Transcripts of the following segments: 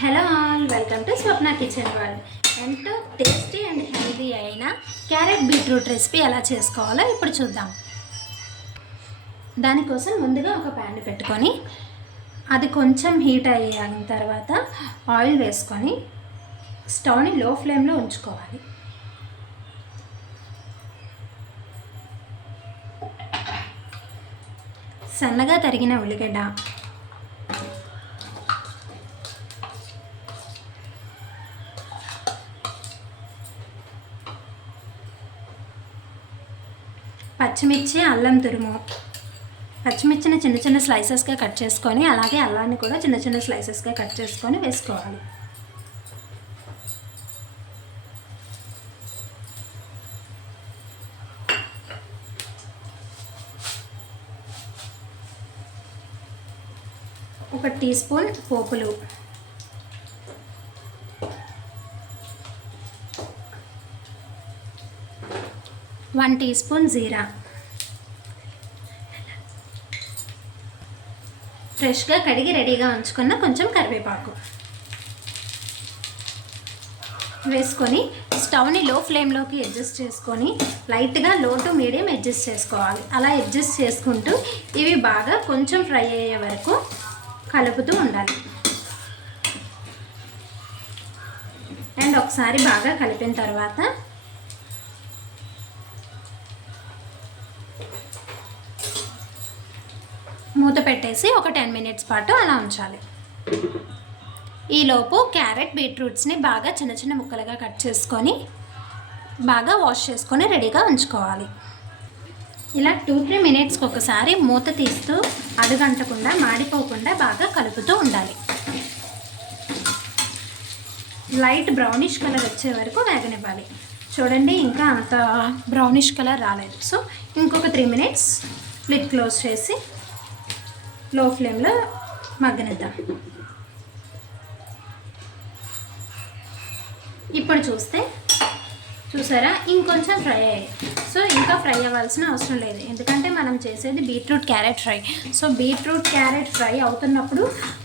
Hello all, welcome to Swapna kitchen world. ఎంతో tasty and healthy అయిన carrot beetroot recipe ఎలా చేసుకోవాలో ఇప్పుడు చూద్దాం. దానికోసం ముందుగా ఒక ప్యాన్ పెట్టుకొని అది కొంచెం హీట్ అయిన తర్వాత ఆయిల్ వేసుకొని స్టవ్ని లో ఫ్లేమ్లో ఉంచుకోవాలి. సన్నగా తరిగిన ఉల్లిగడ్డ, పచ్చిమిర్చి, అల్లం తురుము. పచ్చిమిర్చిని చిన్న చిన్న స్లైసెస్గా కట్ చేసుకొని అలాగే అల్లాన్ని కూడా చిన్న చిన్న స్లైసెస్గా కట్ చేసుకొని వేసుకోవాలి. ఒక టీ స్పూన్ పోపులు, 1 టీ స్పూన్ జీరా, ఫ్రెష్గా కడిగి రెడీగా ఉంచుకున్న కొంచెం కరివేపాకు వేసుకొని స్టవ్ని లో ఫ్లేమ్లోకి అడ్జస్ట్ చేసుకొని లైట్గా లో టు మీడియం అడ్జస్ట్ చేసుకోవాలి. అలా అడ్జస్ట్ చేసుకుంటూ ఇవి బాగా కొంచెం ఫ్రై అయ్యే వరకు కలుపుతూ ఉండాలి. అండ్ ఒకసారి బాగా కలిపిన తర్వాత మూత పెట్టేసి ఒక 10 మినిట్స్ పాటు అలా ఉంచాలి. ఈలోపు క్యారెట్ బీట్రూట్స్ని బాగా చిన్న చిన్న ముక్కలుగా కట్ చేసుకొని బాగా వాష్ చేసుకొని రెడీగా ఉంచుకోవాలి. ఇలా 2-3 మినిట్స్కి ఒకసారి మూత తీస్తూ అడుగంటకుండా మాడిపోకుండా బాగా కలుపుతూ ఉండాలి. లైట్ బ్రౌనిష్ కలర్ వచ్చే వరకు వేగనివ్వాలి. చూడండి, ఇంకా అంత బ్రౌనిష్ కలర్ రాలేదు. సో ఇంకొక 3 మినిట్స్ లిడ్ క్లోజ్ చేసి లో ఫ్లేమ్లో మగ్గనిద్దాం. ఇప్పుడు చూసారా, ఇంకొంచెం ఫ్రై అయ్యాయి. సో ఇంకా ఫ్రై అవ్వాల్సిన అవసరం లేదు, ఎందుకంటే మనం చేసేది beetroot carrot fry. So beetroot carrot fry అవుతున్నప్పుడు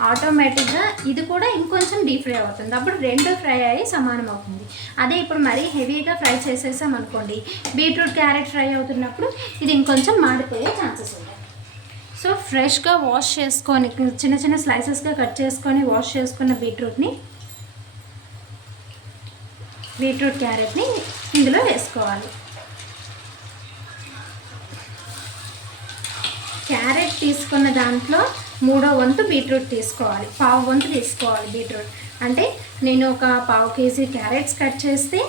ఆటోమేటిక్గా ఇది కూడా ఇంకొంచెం డీప్ ఫ్రై అవుతుంది. అప్పుడు రెండు ఫ్రై అయ్యి సమానం అవుతుంది. అదే ఇప్పుడు మరీ హెవీగా ఫ్రై చేసేసాం అనుకోండి, బీట్రూట్ క్యారెట్ ఫ్రై అవుతున్నప్పుడు ఇది ఇంకొంచెం మాడిపోయే ఛాన్సెస్ ఉంటాయి. సో ఫ్రెష్గా వాష్ చేసుకొని చిన్న చిన్న స్లైసెస్గా కట్ చేసుకొని వాష్ చేసుకున్న బీట్రూట్ క్యారెట్ని ఇందులో వేసుకోవాలి. క్యారెట్ తీసుకున్న దాంట్లో 1/3 వంతు బీట్రూట్ తీసుకోవాలి, 1/2 వంతు తీసుకోవాలి బీట్రూట్. అంటే నేను ఒక 1/2 కేజీ క్యారెట్స్ కట్ చేస్తే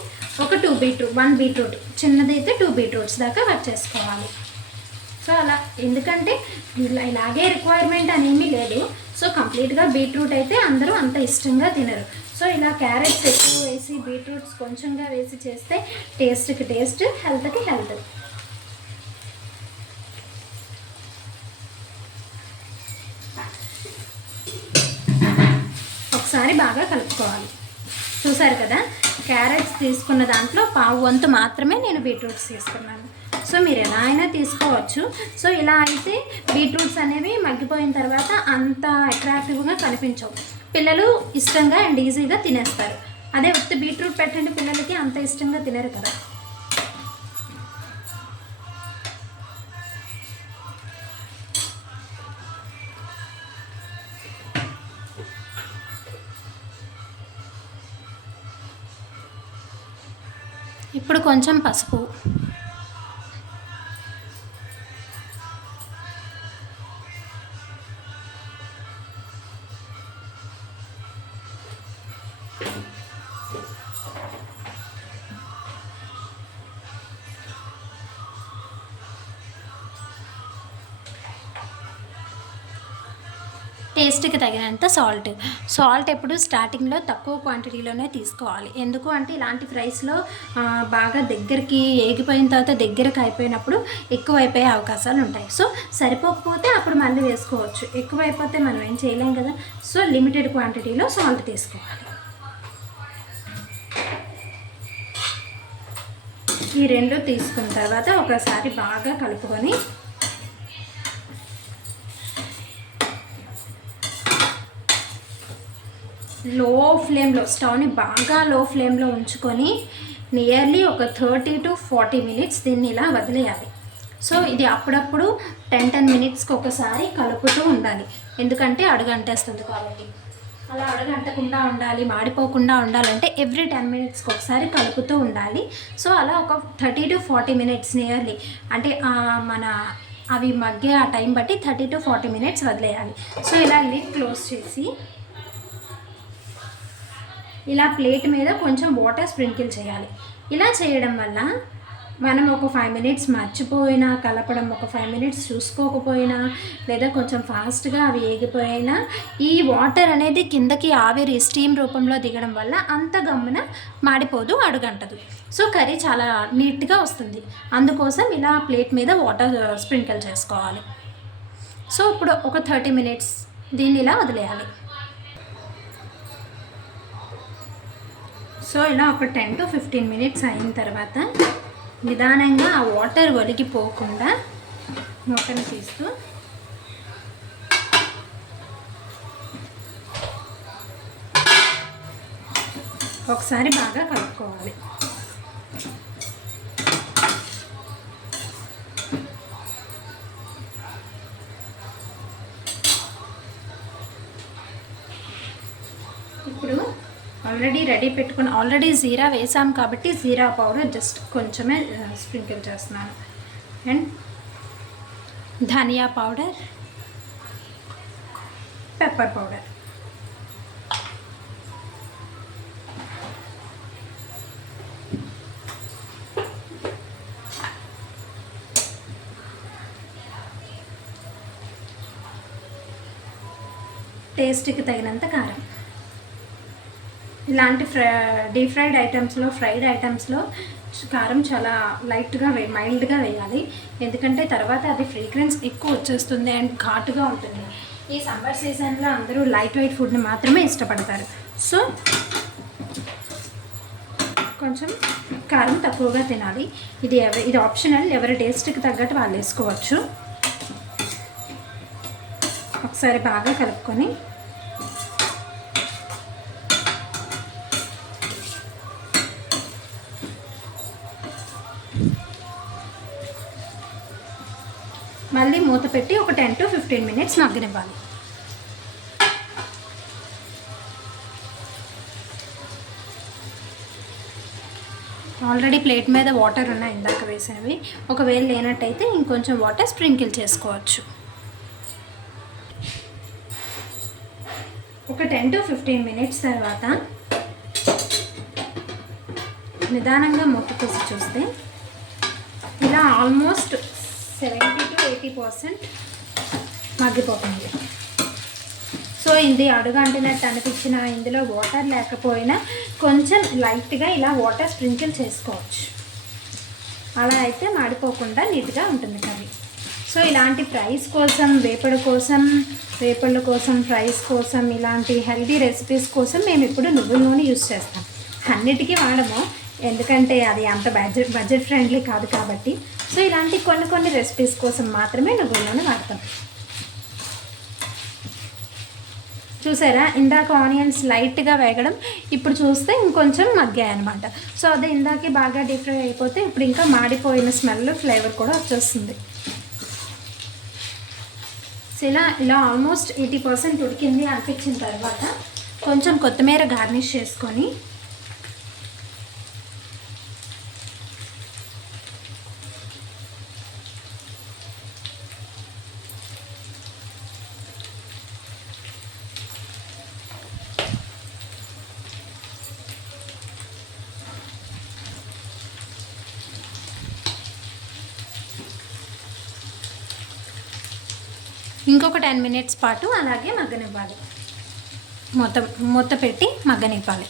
ఒక 1 బీట్రూట్, చిన్నదైతే 2 బీట్రూట్స్ దాకా కట్ చేసుకోవాలి. సో అలా, ఎందుకంటే ఇలాగే రిక్వైర్మెంట్ అనేమీ లేదు. సో కంప్లీట్గా బీట్రూట్ అయితే అందరూ అంత ఇష్టంగా తినరు. సో ఇలా క్యారెట్స్ ఎక్కువ వేసి బీట్రూట్స్ కొంచెంగా వేసి చేస్తే టేస్ట్కి టేస్ట్, హెల్త్కి హెల్త్. ఒకసారి బాగా కలుపుకోవాలి. చూసారు కదా, క్యారెట్స్ తీసుకున్న దాంట్లో 1/2 వంతు మాత్రమే నేను బీట్రూట్స్ తీసుకున్నాను. సో మీరు ఎలా అయినా తీసుకోవచ్చు. సో ఇలా అయితే బీట్రూట్స్ అనేవి మగ్గిపోయిన తర్వాత అంత అట్రాక్టివ్గా కనిపించవు, పిల్లలు ఇష్టంగా అండ్ ఈజీగా తినేస్తారు. అదే ఉత్తి బీట్రూట్ పెట్టండి పిల్లలకి, అంత ఇష్టంగా తినరు కదా. ఇప్పుడు కొంచెం పసుపు, టేస్ట్కి తగినంత సాల్ట్ ఎప్పుడు స్టార్టింగ్లో తక్కువ క్వాంటిటీలోనే తీసుకోవాలి. ఎందుకు అంటే ఇలాంటి ఫ్రైస్లో బాగా దగ్గరికి ఏగిపోయిన తర్వాత దగ్గరకు అయిపోయినప్పుడు ఎక్కువ అయిపోయే అవకాశాలు ఉంటాయి. సో సరిపోకపోతే అప్పుడు మళ్ళీ వేసుకోవచ్చు, ఎక్కువైపోతే మనం ఏం చేయలేం కదా. సో లిమిటెడ్ క్వాంటిటీలో సాల్ట్ తీసుకోవాలి. ఈ రెండు తీసుకున్న తర్వాత ఒకసారి బాగా కలుపుకొని లో ఫ్లేమ్లో, స్టవ్ని బాగా లో ఫ్లేమ్లో ఉంచుకొని నియర్లీ ఒక 30 to 40 minutes దీన్ని ఇలా వదిలేయాలి. సో ఇది అప్పుడప్పుడు 10 minutesకి ఒకసారి కలుపుతూ ఉండాలి, ఎందుకంటే అడుగంటేస్తుంది కాబట్టి. అలా అడుగంటకుండా ఉండాలి, మాడిపోకుండా ఉండాలంటే ఎవ్రీ 10 minutesకి ఒకసారి కలుపుతూ ఉండాలి. సో అలా ఒక 30 to 40 minutes నియర్లీ, అంటే మన అవి మగ్గే ఆ టైం బట్టి 30 to 40 minutes వదిలేయాలి. సో ఇలా లిడ్ క్లోజ్ చేసి ఇలా ప్లేట్ మీద కొంచెం వాటర్ స్ప్రింకిల్ చేయాలి. ఇలా చేయడం వల్ల మనం ఒక 5 minutes మర్చిపోయినా కలపడం, ఒక 5 minutes చూసుకోకపోయినా, లేదా కొంచెం ఫాస్ట్గా అవి ఏగిపోయినా ఈ వాటర్ అనేది కిందకి ఆవిరి స్టీమ్ రూపంలో దిగడం వల్ల అంత గమ్మున మాడిపోదు, అడుగంటదు. సో కర్రీ చాలా నీట్గా వస్తుంది. అందుకోసం ఇలా ప్లేట్ మీద వాటర్ స్ప్రింకిల్ చేసుకోవాలి. సో ఇప్పుడు ఒక 30 minutes దీన్ని ఇలా వదిలేయాలి. సో ఇలా ఒక 10 to 15 minutes అయిన తర్వాత నిదానంగా ఆ వాటర్ ఒలిగిపోకుండా మూతను తీస్తూ ఒకసారి బాగా కలుపుకోవాలి. ఇప్పుడు ఆల్రెడీ జీరా వేసాం కాబట్టి జీరా పౌడర్ జస్ట్ కొంచెమే స్ప్రింకిల్ చేస్తున్నాను. అండ్ ధనియా పౌడర్, పెప్పర్ పౌడర్. టేస్ట్కి తగినంత కారం. ఇలాంటి డీప్ ఫ్రైడ్ ఐటమ్స్లో, ఫ్రైడ్ ఐటమ్స్లో కారం చాలా లైట్గా మైల్డ్గా వేయాలి, ఎందుకంటే తర్వాత అది ఫ్రేగ్రెన్స్ ఎక్కువ వచ్చేస్తుంది అండ్ ఘాటుగా ఉంటుంది. ఈ సమ్మర్ సీజన్లో అందరూ లైట్ వెయిట్ ఫుడ్ని మాత్రమే ఇష్టపడతారు. సో కొంచెం కారం తక్కువగా తినాలి. ఇది ఆప్షనల్, ఎవరి టేస్ట్కి తగ్గట్టు వాళ్ళు వేసుకోవచ్చు. ఒకసారి బాగా కలుపుకొని మళ్ళీ మూత పెట్టి ఒక 10 to 15 minutes మగ్గనివ్వాలి. ఆల్రెడీ ప్లేట్ మీద వాటర్ ఉన్నాయి ఇందాక వేసినవి, ఒకవేళ లేనట్టయితే ఇంకొంచెం వాటర్ స్ప్రింకిల్ చేసుకోవచ్చు. ఒక 10 to 15 minutes తర్వాత నిదానంగా మూత తీసి చూస్తే ఇలా ఆల్మోస్ట్ 70 to 80% మగ్గిపోతుంది. సో ఇది అడుగంటినట్టు అనిపించిన, ఇందులో వాటర్ లేకపోయినా కొంచెం లైట్గా ఇలా వాటర్ స్ప్రింకిల్ చేసుకోవచ్చు. అలా అయితే మాడిపోకుండా నీట్గా ఉంటుంది కర్రీ. సో ఇలాంటి ఫ్రైస్ కోసం, వేపళ్ళ కోసం, ఫ్రైస్ కోసం, ఇలాంటి హెల్తీ రెసిపీస్ కోసం మేము ఇప్పుడు నువ్వుల నూనె యూస్ చేస్తాం. అన్నిటికీ వాడము, ఎందుకంటే అది అంత బడ్జెట్ ఫ్రెండ్లీ కాదు కాబట్టి. సో ఇలాంటి కొన్ని రెసిపీస్ కోసం మాత్రమే నువ్వుల నూనె వాడతాం. చూసారా, ఇందాక ఆనియన్స్ లైట్గా వేగడం, ఇప్పుడు చూస్తే ఇంకొంచెం మగ్గాయి అనమాట. సో అదే ఇందాకే బాగా డీప్ ఫ్రై అయిపోతే ఇప్పుడు ఇంకా మాడిపోయిన స్మెల్, ఫ్లేవర్ కూడా వచ్చేస్తుంది. సో ఇలా ఆల్మోస్ట్ 80% ఉడికింది అనిపించిన తర్వాత కొంచెం కొత్తిమీర గార్నిష్ చేసుకొని ఇంకొక 10 minutes పాటు అలాగే మగ్గనివ్వాలి. మూత పెట్టి మగ్గనివ్వాలి.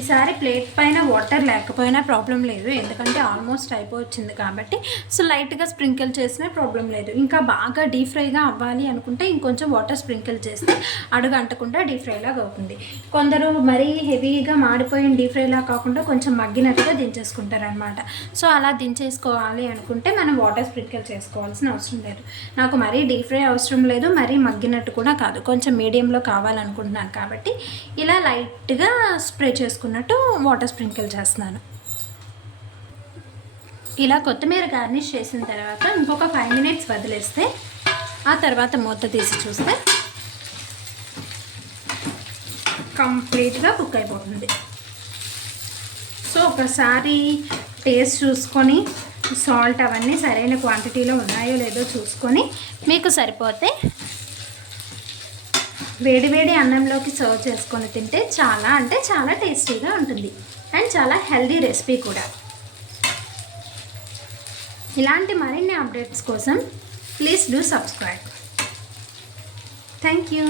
ఈసారి ప్లేట్ పైన వాటర్ లేకపోయినా ప్రాబ్లం లేదు, ఎందుకంటే ఆల్మోస్ట్ అయిపోవచ్చింది కాబట్టి. సో లైట్గా స్ప్రింకిల్ చేసినా ప్రాబ్లం లేదు. ఇంకా బాగా డీప్ ఫ్రైగా అవ్వాలి అనుకుంటే ఇంకొంచెం వాటర్ స్ప్రింకిల్ చేస్తే అడుగు అంటకుండా డీప్ ఫ్రైలాగా అవుతుంది. కొందరు మరీ హెవీగా మాడిపోయిన డీప్ ఫ్రైలా కాకుండా కొంచెం మగ్గినట్టుగా దించేసుకుంటారు అనమాట. సో అలా దించేసుకోవాలి అనుకుంటే మనం వాటర్ స్ప్రింకిల్ చేసుకోవాల్సిన అవసరం లేదు. నాకు మరీ డీప్ ఫ్రై అవసరం లేదు, మరీ మగ్గినట్టు కూడా కాదు, కొంచెం మీడియంలో కావాలనుకుంటున్నాను కాబట్టి ఇలా లైట్గా స్ప్రే చేసుకున్నట్టు వాటర్ స్ప్రింకిల్ చేస్తున్నాను. ఇలా కొత్తిమీర గార్నిష్ చేసిన తర్వాత ఇంకొక 5 minutes వదిలేస్తే ఆ తర్వాత మూత తీసి చూస్తే కంప్లీట్గా కుక్ అయిపోతుంది. సో ఒకసారి టేస్ట్ చూసుకొని సాల్ట్ అవన్నీ సరైన క్వాంటిటీలో ఉన్నాయో లేదో చూసుకొని మీకు సరిపోతే వేడివేడి అన్నంలోకి సర్వ్ చేసుకొని తింటే చాలా అంటే చాలా టేస్టీగా ఉంటుంది అండ్ చాలా హెల్దీ రెసిపీ కూడా. ఇలాంటి మరిన్ని అప్డేట్స్ కోసం please do subscribe. Thank you.